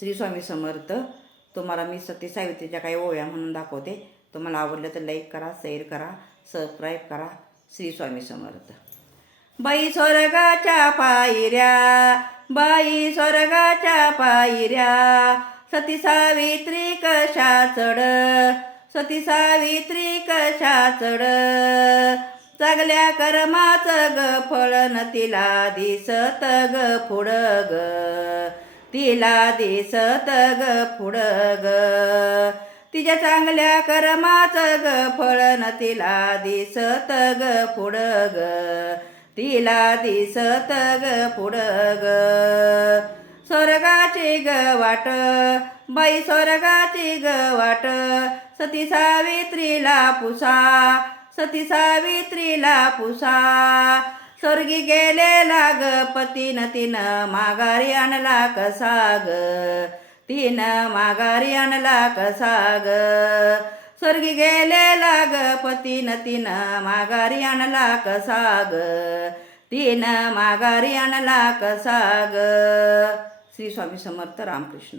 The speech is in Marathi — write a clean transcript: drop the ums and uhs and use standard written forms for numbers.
श्री स्वामी समर्थ. तुम्हाला मी सती सावित्रीच्या काही ओव्या म्हणून दाखवते. तुम्हाला आवडलं तर लाईक करा, शेअर करा, सबस्क्राईब करा. श्री स्वामी समर्थ. बाई स्वर्गाच्या पायऱ्या, बाई स्वर्गाच्या पायऱ्या, सती सावित्री कशा चढ, सती सावित्री कशा चढ, चांगल्या कर्माचं ग फळ न तिला दिसत ग पुढं ग, तिला दिसत ग पुढं ग, तिच्या चांगल्या कर्माचं ग फळ न तिला दिसत ग पुढं ग, तिला दिसत ग पुढं ग. स्वर्गाची ग वाट, बाई स्वर्गाची ग वाट, सती सावित्रीला पुसा, सती सावित्रीला पुसा, स्वर्गी गेलेला ग पतीन तिनं माघारी आणला कसा ग, तिनं माघारी आणला कसा ग, स्वर्गी गेलेला ग पतीन तिनं माघारी आणला कसा ग, तिनं माघारी आणला कसा ग. श्री स्वामी समर्थ. रामकृष्ण.